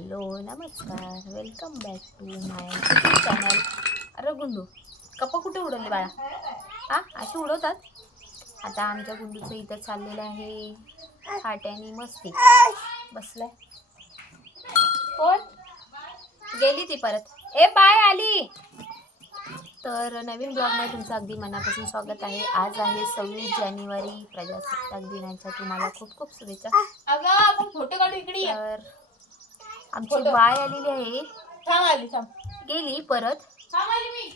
Hello नमस्कार. Welcome back to my channel अरे गुंडू कप्पा कुठे उडवले बाळा? हा असे उडवतात? आता आमच्या गुंडूचं इथं चाललेलं आहे. फाट्याने मस्ती. बसलाय. कोण? गेली ती परत. ए बाय आली. तर नवीन ब्लॉगमध्ये तुमचं अगदी मनापासून स्वागत आहे. आज आहे सव्वीस जानेवारी. प्रजासत्ताक दिनाच्या तुम्हाला खूप खूप शुभेच्छा. तर आमची फोटो. बाय आलेली आहे. थांब आली थांब. गेली परत. थांब आली मी.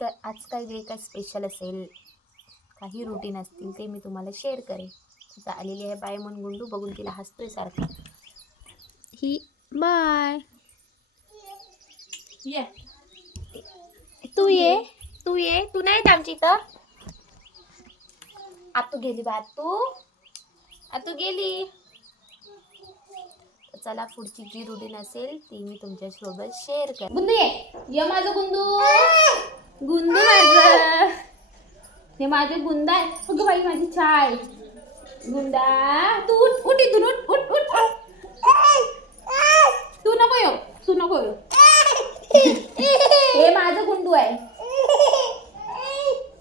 तर आज काही जे काही स्पेशल असेल? काही रुटीन असतील ते मी तुम्हाला शेअर करेन. आता आलेली आहे बाय म्हणून गुंडू बघून तिला हसतोय सारखा. ही बाय ये. तू ये तू ये तू नाही येत आमची इथं? आतू गेली बा तू आतू गेली. चला पुढची जी रुटीन असेल ती मी तुमच्यासोबत शेअर करेन. गुंदू ये. ये माझं गुंदू. गुंदू माझं. हे माझे गुंदा आहे. अगं बाई माझी चाय. गुंदा तू उठ उठ इथून उठ उठ उठ. तू नको येऊ तू नको येऊ. हे माझं गुंडू आहे.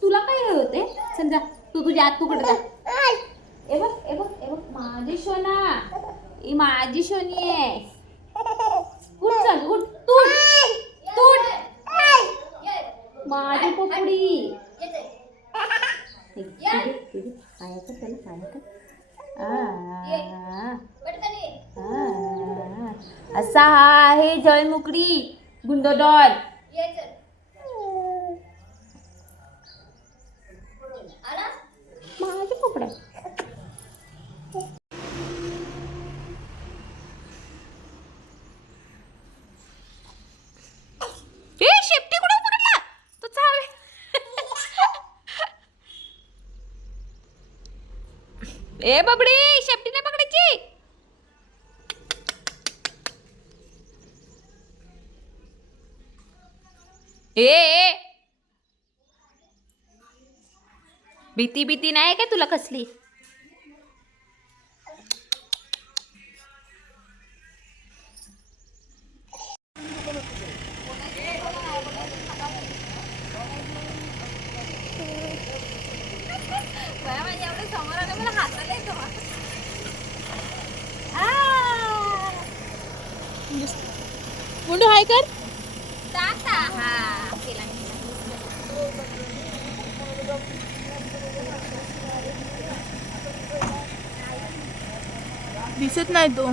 तुला काय हे होते? समजा तू तुझ्या आत तुकडे जा. ए बघ ए बघ ए बघ. माझी सोना ही माझी सोनी आहे उठ चल उठ तू उठ. तू उठ. माझी पपडी आ. असा हा आहे जळमुकडी गुंडोडॉल माझे कपडे ए शेपटी कुठं पकडला तो चावे ए बबडी शेपटी नाही पकडायची? ए भीती भीती नाही का तुला कसली? गुंडू हाय कर. हा दिसत नाही तो.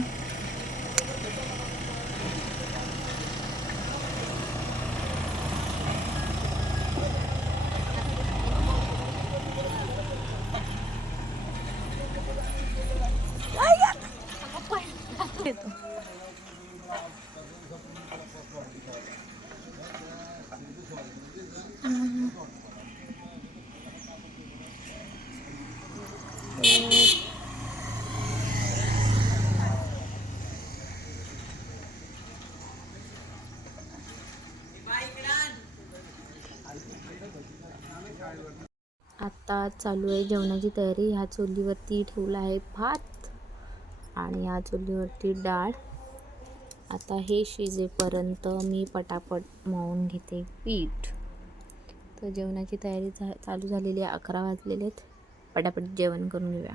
आता चालू आहे जेवणाची तयारी. ह्या चुलीवरती ठेवला आहे भात आणि ह्या चुलीवरती डाळ. आता हे शिजेपर्यंत मी पटापट मळून घेते पीठ. तर जेवणाची तयारी झा चालू झालेली आहे. अकरा वाजलेले आहेत. पटापट जेवण करून घेऊया.